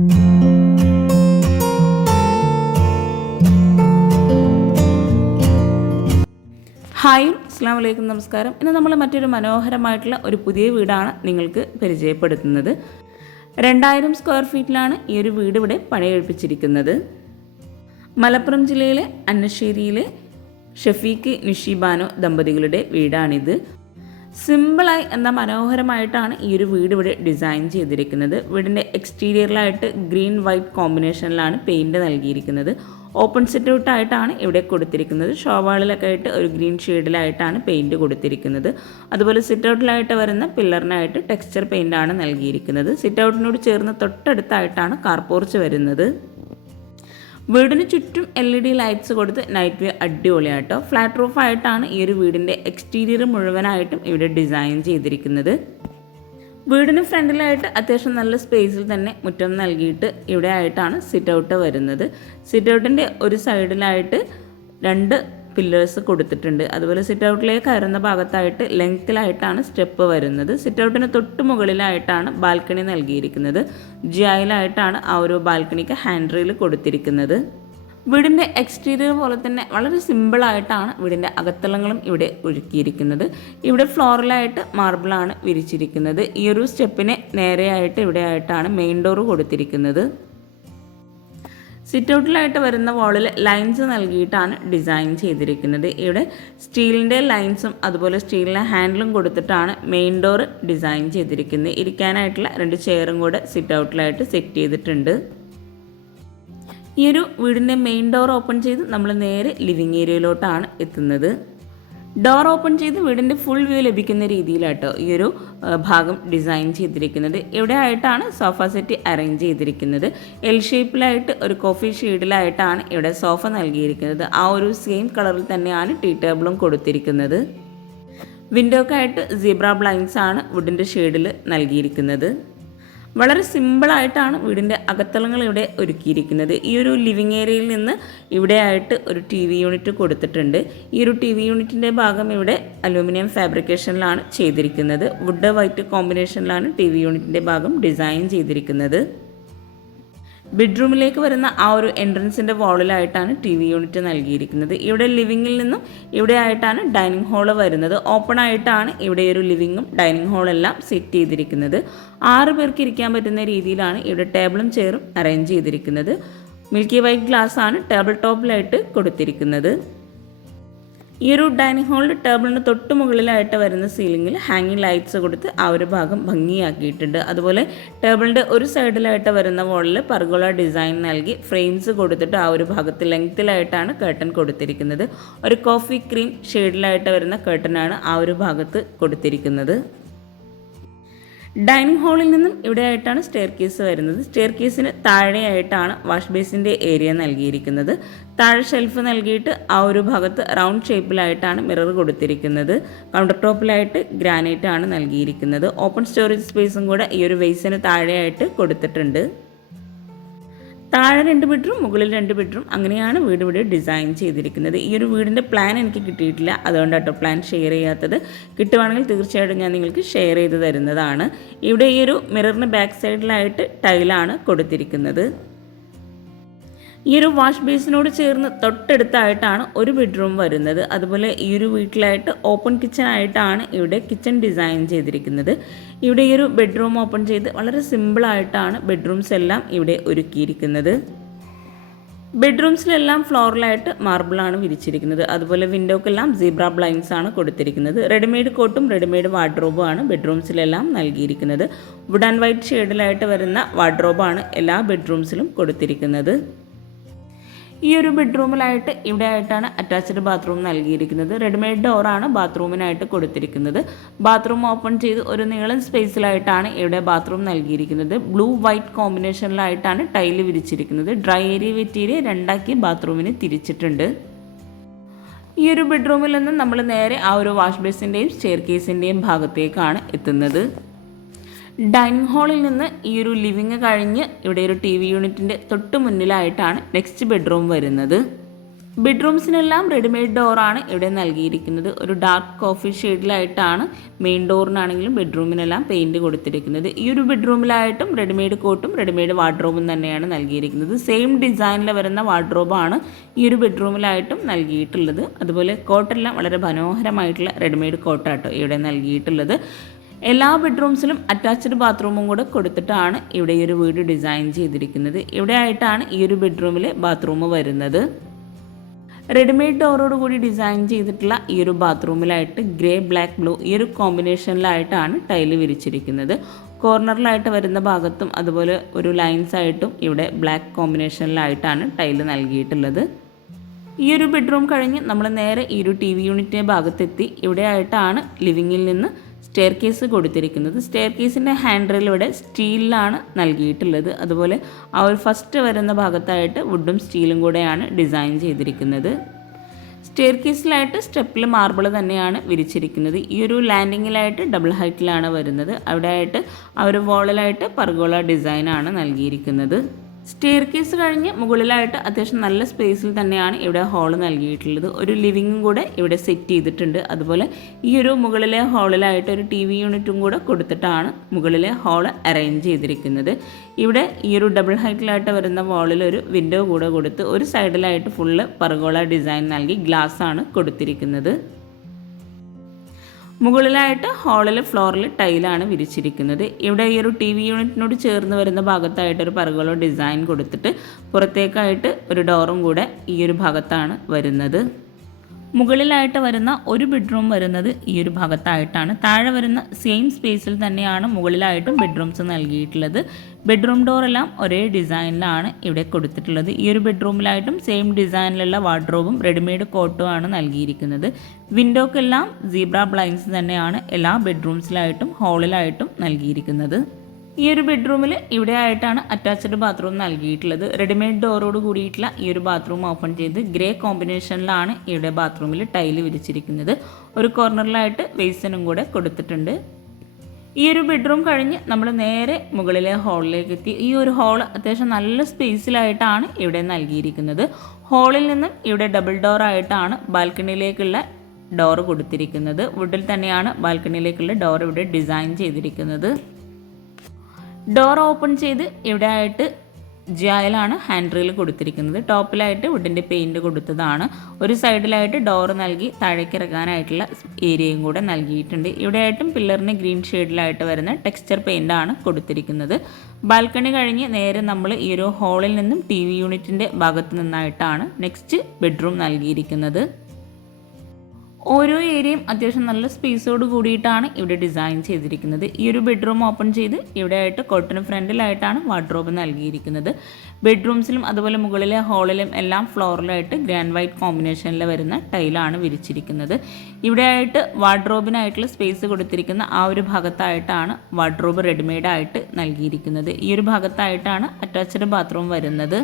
Hi അസ്സാം വലൈക്കും നമസ്കാരം. ഇന്ന് നമ്മൾ മറ്റൊരു മനോഹരമായിട്ടുള്ള ഒരു പുതിയ വീടാണ് നിങ്ങൾക്ക് പരിചയപ്പെടുത്തുന്നത്. രണ്ടായിരം സ്ക്വയർ ഫീറ്റിലാണ് ഈ ഒരു വീട് ഇവിടെ പണിയെഴുപ്പിച്ചിരിക്കുന്നത് മലപ്പുറം ജില്ലയിലെ അന്നശ്ശേരിയിലെ ഷഫീഖ് നിഷിബാനോ ദമ്പതികളുടെ വീടാണിത്. സിമ്പിളായി എന്നാൽ മനോഹരമായിട്ടാണ് ഈ ഒരു വീട് ഇവിടെ ഡിസൈൻ ചെയ്തിരിക്കുന്നത്. വീടിന്റെ എക്സ്റ്റീരിയറിലായിട്ട് ഗ്രീൻ വൈറ്റ് കോമ്പിനേഷനിലാണ് പെയിന്റ് നൽകിയിരിക്കുന്നത്. ഓപ്പൺ സെറ്റ് ഔട്ട് ആയിട്ടാണ് ഇവിടെ കൊടുത്തിരിക്കുന്നത്. ഷോവാളിലൊക്കെ ആയിട്ട് ഒരു ഗ്രീൻ ഷെയ്ഡിലായിട്ടാണ് പെയിന്റ് കൊടുത്തിരിക്കുന്നത്. അതുപോലെ സിറ്റ് ഔട്ടിലായിട്ട് വരുന്ന പില്ലറിനായിട്ട് ടെക്സ്ചർ പെയിന്റാണ് നൽകിയിരിക്കുന്നത്. സിറ്റ് ഔട്ടിനോട് ചേർന്ന് തൊട്ടടുത്തായിട്ടാണ് കാർപോർച്ച് വരുന്നത്. വീടിന് ചുറ്റും എൽ ഇ ഡി ലൈറ്റ്സ് കൊടുത്ത് നൈറ്റ് വ്യൂ അടിപൊളിയായിട്ടോ ഫ്ലാറ്റ് റൂഫ് ആയിട്ടാണ് ഈ ഒരു വീടിന്റെ എക്സ്റ്റീരിയർ മുഴുവനായിട്ടും ഇവിടെ ഡിസൈൻ ചെയ്തിരിക്കുന്നത്. വീടിന് ഫ്രണ്ടിലായിട്ട് അത്യാവശ്യം നല്ല സ്പേസിൽ തന്നെ മുറ്റം നൽകിയിട്ട് ഇവിടെ ആയിട്ടാണ് സിറ്റ് ഔട്ട് വരുന്നത്. സിറ്റ് ഔട്ടിന്റെ ഒരു സൈഡിലായിട്ട് രണ്ട് പില്ലേഴ്സ് കൊടുത്തിട്ടുണ്ട്. അതുപോലെ സിറ്റ് ഔട്ടിലേക്ക് കയറുന്ന ഭാഗത്തായിട്ട് ലെങ്ത്തിലായിട്ടാണ് സ്റ്റെപ്പ് വരുന്നത്. സിറ്റ് ഔട്ടിന് തൊട്ട് മുകളിലായിട്ടാണ് ബാൽക്കണി നൽകിയിരിക്കുന്നത്. ജിയായിലായിട്ടാണ് ആ ഒരു ബാൽക്കണിക്ക് ഹാൻഡ് റെയിൽ കൊടുത്തിരിക്കുന്നത്. വീടിന്റെ എക്സ്റ്റീരിയർ പോലെ തന്നെ വളരെ സിമ്പിളായിട്ടാണ് വീടിന്റെ അകത്തളങ്ങളും ഇവിടെ ഒരുക്കിയിരിക്കുന്നത്. ഇവിടെ ഫ്ലോറിലായിട്ട് മാർബിളാണ് വിരിച്ചിരിക്കുന്നത്. ഈ ഒരു സ്റ്റെപ്പിനെ നേരെയായിട്ട് ഇവിടെയായിട്ടാണ് മെയിൻ ഡോർ കൊടുത്തിരിക്കുന്നത്. സിറ്റ് ഔട്ടിലായിട്ട് വരുന്ന വാളിൽ ലൈൻസ് നൽകിയിട്ടാണ് ഡിസൈൻ ചെയ്തിരിക്കുന്നത്. ഇവിടെ സ്റ്റീലിന്റെ ലൈൻസും അതുപോലെ സ്റ്റീലിന്റെ ഹാൻഡിലും കൊടുത്തിട്ടാണ് മെയിൻ ഡോർ ഡിസൈൻ ചെയ്തിരിക്കുന്നത്. ഇരിക്കാനായിട്ടുള്ള രണ്ട് ചെയറും കൂടെ സിറ്റ് ഔട്ടിലായിട്ട് സെറ്റ് ചെയ്തിട്ടുണ്ട്. ഈ ഒരു വീടിന്റെ മെയിൻ ഡോർ ഓപ്പൺ ചെയ്ത് നമ്മൾ നേരെ ലിവിങ് ഏരിയയിലോട്ടാണ് എത്തുന്നത്. ഡോർ ഓപ്പൺ ചെയ്ത് വീടിന്റെ ഫുൾ വ്യൂ ലഭിക്കുന്ന രീതിയിലാട്ടോ ഈ ഒരു ഭാഗം ഡിസൈൻ ചെയ്തിരിക്കുന്നത്. ഇവിടെ ആയിട്ടാണ് സോഫ സെറ്റ് അറേഞ്ച് ചെയ്തിരിക്കുന്നത്? എൽ ഷേപ്പിലായിട്ട് ഒരു കോഫി ഷെയ്ഡിലായിട്ടാണ് ഇവിടെ സോഫ നൽകിയിരിക്കുന്നത്. ആ ഒരു സെയിം കളറിൽ തന്നെയാണ് ടീ ടേബിളും കൊടുത്തിരിക്കുന്നത്. വിൻഡോക്കായിട്ട് സീബ്ര ബ്ലൈൻസ് ആണ് വുഡിന്റെ ഷെയ്ഡിൽ നൽകിയിരിക്കുന്നത്. വളരെ സിമ്പിളായിട്ടാണ് വീടിന്റെ അകത്തളങ്ങൾ ഇവിടെ ഒരുക്കിയിരിക്കുന്നത്. ഈ ഒരു ലിവിങ് ഏരിയയിൽ നിന്ന് ഇവിടെയായിട്ട് ഒരു ടി വി യൂണിറ്റ് കൊടുത്തിട്ടുണ്ട്. ഈ ഒരു ടി വി യൂണിറ്റിന്റെ ഭാഗം ഇവിടെ അലൂമിനിയം ഫാബ്രിക്കേഷനിലാണ് ചെയ്തിരിക്കുന്നത്. വുഡ് വൈറ്റ് കോമ്പിനേഷനിലാണ് ടി വി യൂണിറ്റിന്റെ ഭാഗം ഡിസൈൻ ചെയ്തിരിക്കുന്നത്. ബെഡ്റൂമിലേക്ക് വരുന്ന ആ ഒരു എൻട്രൻസിന്റെ വാളിലായിട്ടാണ് ടി വി യൂണിറ്റ് നൽകിയിരിക്കുന്നത്. ഇവിടെ ലിവിങ്ങിൽ നിന്നും ഇവിടെ ആയിട്ടാണ് ഡൈനിങ് ഹാൾ വരുന്നത്. ഓപ്പൺ ആയിട്ടാണ് ഇവിടെ ഒരു ലിവിങ്ങും ഡൈനിങ് ഹാളെല്ലാം സെറ്റ് ചെയ്തിരിക്കുന്നത്. ആറ് പേർക്ക് ഇരിക്കാൻ പറ്റുന്ന രീതിയിലാണ് ഇവിടെ ടേബിളും ചെയറും അറേഞ്ച് ചെയ്തിരിക്കുന്നത്. മിൽക്കി വൈറ്റ് ഗ്ലാസ് ആണ് ടേബിൾ ടോപ്പിലായിട്ട് കൊടുത്തിരിക്കുന്നത്. ഈ ഒരു ഡൈനിങ് ഹാളിൽ ടേബിളിന് തൊട്ട് മുകളിലായിട്ട് വരുന്ന സീലിങ്ങിൽ ഹാങ്ങിങ് ലൈറ്റ്സ് കൊടുത്ത് ആ ഒരു ഭാഗം ഭംഗിയാക്കിയിട്ടുണ്ട്. അതുപോലെ ടേബിളിന്റെ ഒരു സൈഡിലായിട്ട് വരുന്ന വാളിൽ പർഗോള ഡിസൈൻ നൽകി ഫ്രെയിംസ് കൊടുത്തിട്ട് ആ ഒരു ഭാഗത്ത് ലെങ്ത്തിലായിട്ടാണ് കേട്ടൺ കൊടുത്തിരിക്കുന്നത്. ഒരു കോഫി ക്രീം ഷെയ്ഡിലായിട്ട് വരുന്ന കേട്ടനാണ് ആ ഒരു ഭാഗത്ത് കൊടുത്തിരിക്കുന്നത്. ഡൈനിങ് ഹാളിൽ നിന്നും ഇവിടെ ആയിട്ടാണ് സ്റ്റെയർ കേസ് വരുന്നത്. സ്റ്റെയർ കേസിന് താഴെയായിട്ടാണ് വാഷ് ബേസിന്റെ ഏരിയ നൽകിയിരിക്കുന്നത്. താഴെ ഷെൽഫ് നൽകിയിട്ട് ആ ഒരു ഭാഗത്ത് റൗണ്ട് ഷേപ്പിലായിട്ടാണ് മിറർ കൊടുത്തിരിക്കുന്നത്. കൗണ്ടർ ടോപ്പിലായിട്ട് ഗ്രാനൈറ്റ് ആണ് നൽകിയിരിക്കുന്നത്. ഓപ്പൺ സ്റ്റോറേജ് സ്പേസും കൂടെ ഈ ഒരു വെയ്സിന് താഴെയായിട്ട് കൊടുത്തിട്ടുണ്ട്. താഴെ രണ്ട് ബെഡ്റൂം മുകളിൽ രണ്ട് ബെഡ്റൂം. അങ്ങനെയാണ് വീട് ഇവിടെ ഡിസൈൻ ചെയ്തിരിക്കുന്നത്. ഈ ഒരു വീടിന്റെ പ്ലാൻ എനിക്ക് കിട്ടിയിട്ടില്ല. അതുകൊണ്ട് കേട്ടോ പ്ലാൻ ഷെയർ ചെയ്യാത്തത്. കിട്ടുവാണെങ്കിൽ തീർച്ചയായിട്ടും ഞാൻ നിങ്ങൾക്ക് ഷെയർ ചെയ്ത് തരുന്നതാണ്. ഇവിടെ ഈ ഒരു മിററിന് ബാക്ക് സൈഡിലായിട്ട് ടൈലാണ് കൊടുത്തിരിക്കുന്നത്. ഈ ഒരു വാഷ് ബേസിനോട് ചേർന്ന് തൊട്ടടുത്തായിട്ടാണ് ഒരു ബെഡ്റൂം വരുന്നത്. അതുപോലെ ഈ ഒരു വീട്ടിലായിട്ട് ഓപ്പൺ കിച്ചൺ ആയിട്ടാണ് ഇവിടെ കിച്ചൺ ഡിസൈൻ ചെയ്തിരിക്കുന്നത്. ഇവിടെ ഈ ഒരു ബെഡ്റൂം ഓപ്പൺ ചെയ്ത് വളരെ സിമ്പിളായിട്ടാണ് ബെഡ്റൂംസ് എല്ലാം ഇവിടെ ഒരുക്കിയിരിക്കുന്നത്. ബെഡ്റൂംസിലെല്ലാം ഫ്ലോറിലായിട്ട് മാർബിളാണ് വിരിച്ചിരിക്കുന്നത്. അതുപോലെ വിൻഡോക്കെല്ലാം സീബ്ര ബ്ലൈൻസ് ആണ് കൊടുത്തിരിക്കുന്നത്. റെഡിമെയ്ഡ് കോട്ടും റെഡിമെയ്ഡ് വാർഡ്രോബും ആണ് ബെഡ്റൂംസിലെല്ലാം നൽകിയിരിക്കുന്നത്. വുഡ് ആൻഡ് വൈറ്റ് ഷെയ്ഡിലായിട്ട് വരുന്ന വാർഡ്രോബാണ് എല്ലാ ബെഡ്റൂംസിലും കൊടുത്തിരിക്കുന്നത്. ഈ ഒരു ബെഡ്റൂമിലായിട്ട് ഇവിടെ ആയിട്ടാണ് അറ്റാച്ച്ഡ് ബാത്റൂം നൽകിയിരിക്കുന്നത്. റെഡിമെയ്ഡ് ഡോറാണ് ബാത്റൂമിനായിട്ട് കൊടുത്തിരിക്കുന്നത്. ബാത്റൂം ഓപ്പൺ ചെയ്ത് ഒരു നീളൻ സ്പേസിലായിട്ടാണ് ഇവിടെ ബാത്റൂം നൽകിയിരിക്കുന്നത്. ബ്ലൂ വൈറ്റ് കോമ്പിനേഷനിലായിട്ടാണ് ടൈൽ വിരിച്ചിരിക്കുന്നത്. ഡ്രൈ ഏരിയ മെറ്റീരിയൽ രണ്ടാക്കി ബാത്റൂമിന് തിരിച്ചിട്ടുണ്ട്. ഈ ഒരു ബെഡ്റൂമിൽ നിന്ന് നമ്മൾ നേരെ ആ ഒരു വാഷ് ബേസിന്റെയും സ്റ്റെയർ കേസിന്റെയും ഭാഗത്തേക്കാണ് എത്തുന്നത്. ഡൈനിങ് ഹാളിൽ നിന്ന് ഈ ഒരു ലിവിങ് കഴിഞ്ഞ് ഇവിടെ ഒരു ടി വി യൂണിറ്റിന്റെ തൊട്ട് മുന്നിലായിട്ടാണ് നെക്സ്റ്റ് ബെഡ്റൂം വരുന്നത്. ബെഡ്റൂംസിനെല്ലാം റെഡിമെയ്ഡ് ഡോറാണ് ഇവിടെ നൽകിയിരിക്കുന്നത്. ഒരു ഡാർക്ക് കോഫി ഷെയ്ഡിലായിട്ടാണ് മെയിൻ ഡോറിനാണെങ്കിലും ബെഡ്റൂമിനെല്ലാം പെയിന്റ് കൊടുത്തിരിക്കുന്നത്. ഈ ഒരു ബെഡ്റൂമിലായിട്ടും റെഡിമെയ്ഡ് കോട്ടും റെഡിമെയ്ഡ് വാർഡ്രോബും തന്നെയാണ് നൽകിയിരിക്കുന്നത്. സെയിം ഡിസൈനിൽ വരുന്ന വാർഡ്രോബാണ് ഈ ഒരു ബെഡ്റൂമിലായിട്ടും നൽകിയിട്ടുള്ളത്. അതുപോലെ കോട്ടെല്ലാം വളരെ മനോഹരമായിട്ടുള്ള റെഡിമെയ്ഡ് കോട്ടാട്ടോ ഇവിടെ നൽകിയിട്ടുള്ളത്. എല്ലാ ബെഡ്റൂംസിലും അറ്റാച്ച്ഡ് ബാത്റൂമും കൂടെ കൊടുത്തിട്ടാണ് ഇവിടെ ഈ ഒരു വീട് ഡിസൈൻ ചെയ്തിരിക്കുന്നത്. ഇവിടെ ആയിട്ടാണ് ഈ ഒരു ബെഡ്റൂമിലെ ബാത്റൂം വരുന്നത്. റെഡിമെയ്ഡ് ഡോറോട് കൂടി ഡിസൈൻ ചെയ്തിട്ടുള്ള ഈ ഒരു ബാത്റൂമിലായിട്ട് ഗ്രേ ബ്ലാക്ക് ബ്ലൂ ഈ ഒരു കോമ്പിനേഷനിലായിട്ടാണ് ടൈൽ വിരിച്ചിരിക്കുന്നത്. കോർണറിലായിട്ട് വരുന്ന ഭാഗത്തും അതുപോലെ ഒരു ലൈൻസ് ആയിട്ടും ഇവിടെ ബ്ലാക്ക് കോമ്പിനേഷനിലായിട്ടാണ് ടൈൽ നൽകിയിട്ടുള്ളത്. ഈ ഒരു ബെഡ്റൂം കഴിഞ്ഞ് നമ്മൾ നേരെ ഈ ഒരു ടി വി യൂണിറ്റിന്റെ ഭാഗത്തെത്തി. ഇവിടെയായിട്ടാണ് ലിവിങ്ങിൽ നിന്ന് സ്റ്റെയർ കേസ് കൊടുത്തിരിക്കുന്നത്. സ്റ്റെയർ കേസിന്റെ ഹാൻഡിൽ സ്റ്റീലിലാണ് നൽകിയിട്ടുള്ളത്. അതുപോലെ ആ ഒരു ഫസ്റ്റ് വരുന്ന ഭാഗത്തായിട്ട് വുഡും സ്റ്റീലും കൂടെയാണ് ഡിസൈൻ ചെയ്തിരിക്കുന്നത്. സ്റ്റെയർ കേസിലായിട്ട് സ്റ്റെപ്പിൽ മാർബിൾ തന്നെയാണ് വിരിച്ചിരിക്കുന്നത്. ഈ ഒരു ലാൻഡിങ്ങിലായിട്ട് ഡബിൾ ഹൈറ്റിലാണ് വരുന്നത്. അവിടെ ആയിട്ട് ആ ഒരു വോളിലായിട്ട് പർഗോള ഡിസൈനാണ് നൽകിയിരിക്കുന്നത്. സ്റ്റെയർ കേസ് കഴിഞ്ഞ് മുകളിലായിട്ട് അത്യാവശ്യം നല്ല സ്പേസിൽ തന്നെയാണ് ഇവിടെ ഹാൾ നൽകിയിട്ടുള്ളത്. ഒരു ലിവിങ്ങും കൂടെ ഇവിടെ സെറ്റ് ചെയ്തിട്ടുണ്ട്. അതുപോലെ ഈ ഒരു മുകളിലെ ഹാളിലായിട്ട് ഒരു ടി വി യൂണിറ്റും കൂടെ കൊടുത്തിട്ടാണ് മുകളിലെ ഹാൾ അറേഞ്ച് ചെയ്തിരിക്കുന്നത്. ഇവിടെ ഈ ഒരു ഡബിൾ ഹൈറ്റിലായിട്ട് വരുന്ന വാളിൽ ഒരു വിൻഡോ കൂടെ കൊടുത്ത് ഒരു സൈഡിലായിട്ട് ഫുള്ള് പർഗോള ഡിസൈൻ നൽകി ഗ്ലാസ് ആണ് കൊടുത്തിരിക്കുന്നത്. മുകളിലായിട്ട് ഹാളിൽ ഫ്ലോറിൽ ടൈലാണ് വിരിച്ചിരിക്കുന്നത്. ഇവിടെ ഈ ഒരു ടി വി യൂണിറ്റിനോട് ചേർന്ന് വരുന്ന ഭാഗത്തായിട്ട് ഒരു പറകളോ ഡിസൈൻ കൊടുത്തിട്ട് പുറത്തേക്കായിട്ട് ഒരു ഡോറും കൂടെ ഈ ഒരു ഭാഗത്താണ് വരുന്നത്. മുകളിലായിട്ട് വരുന്ന ഒരു ബെഡ്റൂം വരുന്നത് ഈ ഒരു ഭാഗത്തായിട്ടാണ്. താഴെ വരുന്ന സെയിം സ്പേസിൽ തന്നെയാണ് മുകളിലായിട്ടും ബെഡ്റൂംസ് നൽകിയിട്ടുള്ളത്. ബെഡ്റൂം ഡോറെല്ലാം ഒരേ ഡിസൈനിലാണ് ഇവിടെ കൊടുത്തിട്ടുള്ളത്. ഈ ഒരു ബെഡ്റൂമിലായിട്ടും സെയിം ഡിസൈനിലുള്ള വാർഡ്രോബും റെഡിമെയ്ഡ് കോട്ടുമാണ് നൽകിയിരിക്കുന്നത്. വിൻഡോക്കെല്ലാം സീബ്ര ബ്ലൈൻസ് തന്നെയാണ് എല്ലാ ബെഡ്റൂംസിലായിട്ടും ഹാളിലായിട്ടും നൽകിയിരിക്കുന്നത്. ഈ ഒരു ബെഡ്റൂമിൽ ഇവിടെ ആയിട്ടാണ് അറ്റാച്ച്ഡ് ബാത്റൂം നൽകിയിട്ടുള്ളത്. റെഡിമെയ്ഡ് ഡോറോട് കൂടിയിട്ടുള്ള ഈ ഒരു ബാത്റൂം ഓപ്പൺ ചെയ്ത് ഗ്രേ കോമ്പിനേഷനിലാണ് ഇവിടെ ബാത്റൂമിൽ ടൈൽ വിരിച്ചിരിക്കുന്നത്. ഒരു കോർണറിലായിട്ട് വെയ്സനും കൂടെ കൊടുത്തിട്ടുണ്ട്. ഈ ഒരു ബെഡ്റൂം കഴിഞ്ഞ് നമ്മൾ നേരെ മുകളിലെ ഹാളിലേക്ക് എത്തി. ഈ ഒരു ഹാൾ അത്യാവശ്യം നല്ല സ്പേസിലായിട്ടാണ് ഇവിടെ നൽകിയിരിക്കുന്നത്. ഹാളിൽ നിന്നും ഇവിടെ ഡബിൾ ഡോർ ആയിട്ടാണ് ബാൽക്കണിയിലേക്കുള്ള ഡോർ കൊടുത്തിരിക്കുന്നത്. വുഡിൽ തന്നെയാണ് ബാൽക്കണിയിലേക്കുള്ള ഡോർ ഇവിടെ ഡിസൈൻ ചെയ്തിരിക്കുന്നത്. ഡോർ ഓപ്പൺ ചെയ്ത് ഇവിടെ ആയിട്ട് ജായലാണ് ഹാൻഡ് റീൽ കൊടുത്തിരിക്കുന്നത്. ടോപ്പിലായിട്ട് വുഡിന്റെ പെയിന്റ് കൊടുത്തതാണ്. ഒരു സൈഡിലായിട്ട് ഡോർ നൽകി താഴേക്ക് ഇറങ്ങാനായിട്ടുള്ള ഏരിയയും കൂടെ നൽകിയിട്ടുണ്ട്. ഇവിടെയായിട്ടും പില്ലറിന് ഗ്രീൻ ഷെയ്ഡിലായിട്ട് വരുന്ന ടെക്സ്ചർ പെയിന്റാണ് കൊടുത്തിരിക്കുന്നത്. ബാൽക്കണി കഴിഞ്ഞ് നേരെ നമ്മൾ ഈ ഒരു ഹാളിൽ നിന്നും ടി വി യൂണിറ്റിന്റെ ഭാഗത്ത് നിന്നായിട്ടാണ് നെക്സ്റ്റ് ബെഡ്റൂം നൽകിയിരിക്കുന്നത്. ഓരോ ഏരിയയും അത്യാവശ്യം നല്ല സ്പേസോട് കൂടിയിട്ടാണ് ഇവിടെ ഡിസൈൻ ചെയ്തിരിക്കുന്നത്. ഈ ഒരു ബെഡ്റൂം ഓപ്പൺ ചെയ്ത് ഇവിടെ ആയിട്ട് കോട്ടിന് ഫ്രണ്ടിലായിട്ടാണ് വാർഡ്രോബ് നൽകിയിരിക്കുന്നത്. ബെഡ്റൂംസിലും അതുപോലെ മുകളിലെ ഹാളിലും എല്ലാം ഫ്ലോറിലായിട്ട് ഗ്രാൻഡ് വൈറ്റ് കോമ്പിനേഷനിൽ വരുന്ന ടൈലാണ് വിരിച്ചിരിക്കുന്നത്. ഇവിടെ ആയിട്ട് വാർഡ്രോബിനായിട്ടുള്ള സ്പേസ് കൊടുത്തിരിക്കുന്ന ആ ഒരു ഭാഗത്തായിട്ടാണ് വാർഡ്രോബ് റെഡിമെയ്ഡായിട്ട് നൽകിയിരിക്കുന്നത്. ഈ ഒരു ഭാഗത്തായിട്ടാണ് അറ്റാച്ച്ഡ് ബാത്റൂം വരുന്നത്.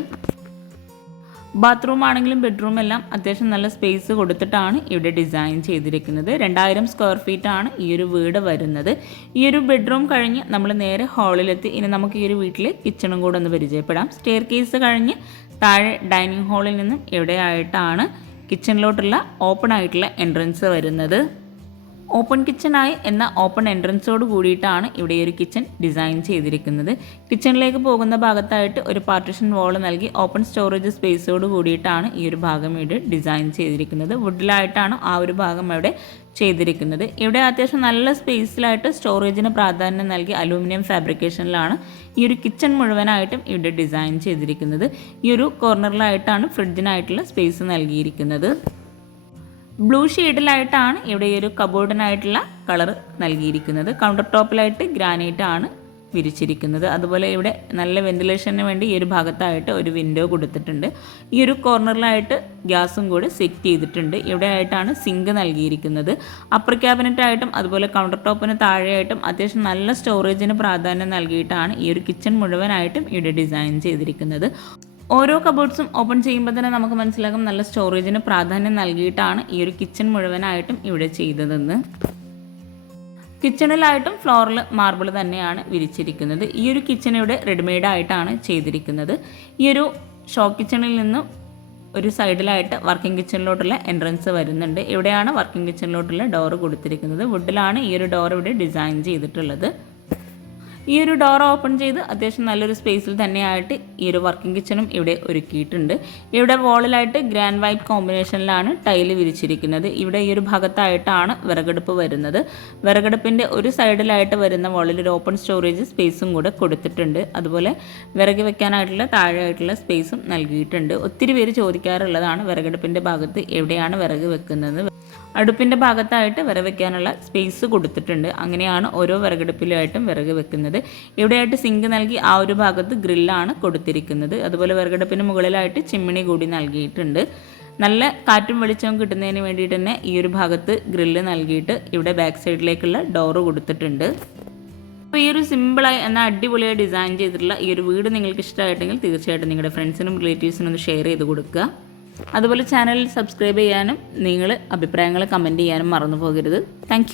ബാത്റൂം ആണെങ്കിലും ബെഡ്റൂം എല്ലാം അത്യാവശ്യം നല്ല സ്പേസ് കൊടുത്തിട്ടാണ് ഇവിടെ ഡിസൈൻ ചെയ്തിരിക്കുന്നത്. രണ്ടായിരം സ്ക്വയർ ഫീറ്റ് ആണ് ഈ ഒരു വീട് വരുന്നത്. ഈ ഒരു ബെഡ്റൂം കഴിഞ്ഞ് നമ്മൾ നേരെ ഹാളിലെത്തി ഇനി നമുക്ക് ഈ ഒരു വീട്ടിൽ കിച്ചണും കൂടെ ഒന്ന് പരിചയപ്പെടാം. സ്റ്റെയർ കേസ് കഴിഞ്ഞ് താഴെ ഡൈനിങ് ഹാളിൽ നിന്നും എവിടെയായിട്ടാണ് കിച്ചണിലോട്ടുള്ള ഓപ്പൺ ആയിട്ടുള്ള എൻട്രൻസ് വരുന്നത്. ഓപ്പൺ കിച്ചണായി എന്ന ഓപ്പൺ എൻട്രൻസോട് കൂടിയിട്ടാണ് ഇവിടെ ഒരു കിച്ചൺ ഡിസൈൻ ചെയ്തിരിക്കുന്നത്. കിച്ചണിലേക്ക് പോകുന്ന ഭാഗത്തായിട്ട് ഒരു പാർട്ടിഷൻ വാൾ നൽകി ഓപ്പൺ സ്റ്റോറേജ് സ്പേസോട് കൂടിയിട്ടാണ് ഈ ഒരു ഭാഗം ഇവിടെ ഡിസൈൻ ചെയ്തിരിക്കുന്നത്. വുഡിലായിട്ടാണ് ആ ഒരു ഭാഗം ഇവിടെ ചെയ്തിരിക്കുന്നത്. ഇവിടെ അത്യാവശ്യം നല്ല സ്പേസിലായിട്ട് സ്റ്റോറേജിന് പ്രാധാന്യം നൽകി അലൂമിനിയം ഫാബ്രിക്കേഷനിലാണ് ഈ ഒരു കിച്ചൺ മുഴുവനായിട്ടും ഇവിടെ ഡിസൈൻ ചെയ്തിരിക്കുന്നത്. ഈ ഒരു കോർണറിലായിട്ടാണ് ഫ്രിഡ്ജിനായിട്ടുള്ള സ്പേസ് നൽകിയിരിക്കുന്നത്. ബ്ലൂ ഷെയ്ഡിലായിട്ടാണ് ഇവിടെ ഈ ഒരു കബോർഡിനായിട്ടുള്ള കളർ നൽകിയിരിക്കുന്നത്. കൗണ്ടർ ടോപ്പിലായിട്ട് ഗ്രാനൈറ്റ് ആണ് വിരിച്ചിരിക്കുന്നത്. അതുപോലെ ഇവിടെ നല്ല വെന്റിലേഷന് വേണ്ടി ഈ ഒരു ഭാഗത്തായിട്ട് ഒരു വിൻഡോ കൊടുത്തിട്ടുണ്ട്. ഈ ഒരു കോർണറിലായിട്ട് ഗ്യാസും കൂടി സെറ്റ് ചെയ്തിട്ടുണ്ട്. ഇവിടെ ആയിട്ടാണ് സിങ്ക് നൽകിയിരിക്കുന്നത്. അപ്പർ ക്യാബിനറ്റായിട്ടും അതുപോലെ കൗണ്ടർ ടോപ്പിന് താഴെയായിട്ടും അത്യാവശ്യം നല്ല സ്റ്റോറേജിന് പ്രാധാന്യം നൽകിയിട്ടാണ് ഈ ഒരു കിച്ചൺ മുഴുവനായിട്ടും ഇവിടെ ഡിസൈൻ ചെയ്തിരിക്കുന്നത്. ഓരോ കബോർഡ്സും ഓപ്പൺ ചെയ്യുമ്പോൾ തന്നെ നമുക്ക് മനസ്സിലാകും നല്ല സ്റ്റോറേജിന് പ്രാധാന്യം നൽകിയിട്ടാണ് ഈ ഒരു കിച്ചൺ മുഴുവനായിട്ടും ഇവിടെ ചെയ്തതെന്ന്. കിച്ചണിലായിട്ടും ഫ്ലോറിൽ മാർബിൾ തന്നെയാണ് വിരിച്ചിരിക്കുന്നത്. ഈ ഒരു കിച്ചൺ ഇവിടെ റെഡിമെയ്ഡ് ആയിട്ടാണ് ചെയ്തിരിക്കുന്നത്. ഈ ഒരു ഷോ കിച്ചണിൽ നിന്നും ഒരു സൈഡിലായിട്ട് വർക്കിംഗ് കിച്ചണിലോട്ടുള്ള എൻട്രൻസ് വരുന്നുണ്ട്. ഇവിടെയാണ് വർക്കിംഗ് കിച്ചണിലോട്ടുള്ള ഡോറ് കൊടുത്തിരിക്കുന്നത്. വുഡിലാണ് ഈ ഒരു ഡോർ ഇവിടെ ഡിസൈൻ ചെയ്തിട്ടുള്ളത്. ഈ ഒരു ഡോർ ഓപ്പൺ ചെയ്ത് അത്യാവശ്യം നല്ലൊരു സ്പേസിൽ തന്നെയായിട്ട് ഈ ഒരു വർക്കിംഗ് കിച്ചണും ഇവിടെ ഒരുക്കിയിട്ടുണ്ട്. ഇവിടെ വോളിലായിട്ട് ഗ്രാൻഡ് വൈറ്റ് കോമ്പിനേഷനിലാണ് ടൈൽ വിരിച്ചിരിക്കുന്നത്. ഇവിടെ ഈ ഒരു ഭാഗത്തായിട്ടാണ് വിറകടുപ്പ് വരുന്നത്. വിറകടുപ്പിന്റെ ഒരു സൈഡിലായിട്ട് വരുന്ന വോളിൽ ഒരു ഓപ്പൺ സ്റ്റോറേജ് സ്പേസും കൂടെ കൊടുത്തിട്ടുണ്ട്. അതുപോലെ വിറക് വെക്കാനായിട്ടുള്ള താഴെയായിട്ടുള്ള സ്പേസും നൽകിയിട്ടുണ്ട്. ഒത്തിരി പേര് ചോദിക്കാറുള്ളതാണ് വിറകടുപ്പിന്റെ ഭാഗത്ത് എവിടെയാണ് വിറക് വെക്കുന്നത്. അടുപ്പിന്റെ ഭാഗത്തായിട്ട് വിറക് വെക്കാനുള്ള സ്പേസ് കൊടുത്തിട്ടുണ്ട്. അങ്ങനെയാണ് ഓരോ വിറകടുപ്പിലുമായിട്ടും വിറക് വെക്കുന്നത്. ഇവിടെയായിട്ട് സിങ്ക് നൽകി ആ ഒരു ഭാഗത്ത് ഗ്രില്ലാണ് കൊടുത്തിരിക്കുന്നത്. അതുപോലെ വിറകടുപ്പിന് മുകളിലായിട്ട് ചിമ്മിണി കൂടി നൽകിയിട്ടുണ്ട്. നല്ല കാറ്റും വെളിച്ചവും കിട്ടുന്നതിന് വേണ്ടിയിട്ട് തന്നെ ഈ ഒരു ഭാഗത്ത് ഗ്രില്ല് നൽകിയിട്ട് ഇവിടെ ബാക്ക് സൈഡിലേക്കുള്ള ഡോറ് കൊടുത്തിട്ടുണ്ട്. അപ്പോൾ ഈ ഒരു സിമ്പിളായി എന്നാൽ അടിപൊളിയായി ഡിസൈൻ ചെയ്തിട്ടുള്ള ഈ ഒരു വീട് നിങ്ങൾക്ക് ഇഷ്ടമായിട്ടെങ്കിൽ തീർച്ചയായിട്ടും നിങ്ങളുടെ ഫ്രണ്ട്സിനും റിലേറ്റീവ്സിനും ഒന്ന് ഷെയർ ചെയ്ത് കൊടുക്കുക. അതുപോലെ ചാനൽ സബ്സ്ക്രൈബ് ചെയ്യാനും നിങ്ങൾ അഭിപ്രായങ്ങൾ കമന്റ് ചെയ്യാനും മറന്നു പോകരുത്. താങ്ക്